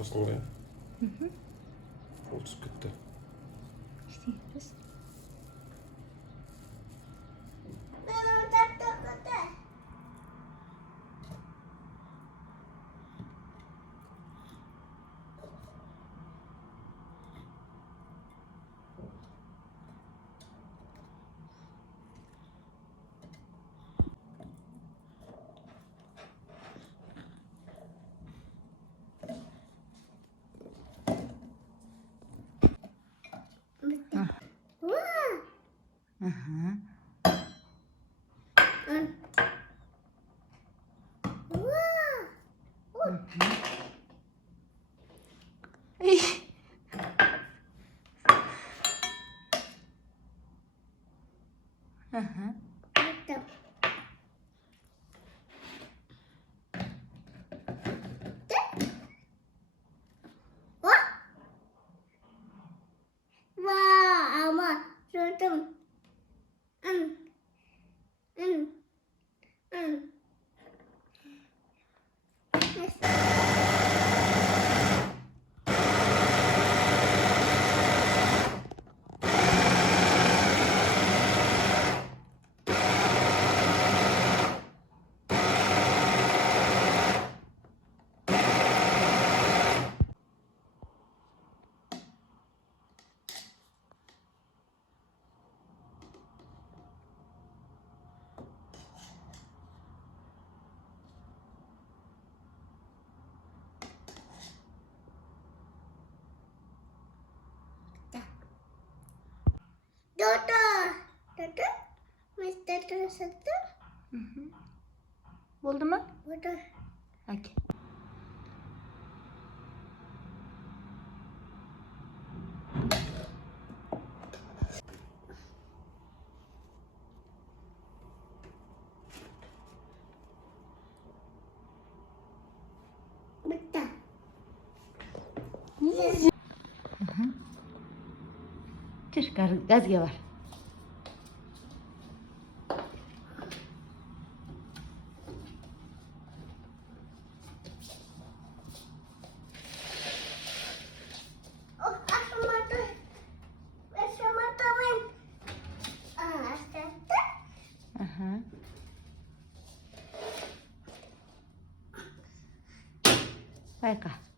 ortasına oraya. Hı hı. Koltuk bitti. İşte yapıyoruz. Hı hı. Hı hı. İy. Hı hı. Wah, ama gördüm. In, ın, ın. Doktor. Doktor. Mr. Doktor. Hı hı. Oldu mu? Doktor. Hadi. Bitti. Dur, gaz var. Oh, asamadı. Asamadı ben. Asamadı. Hı hı. Baika.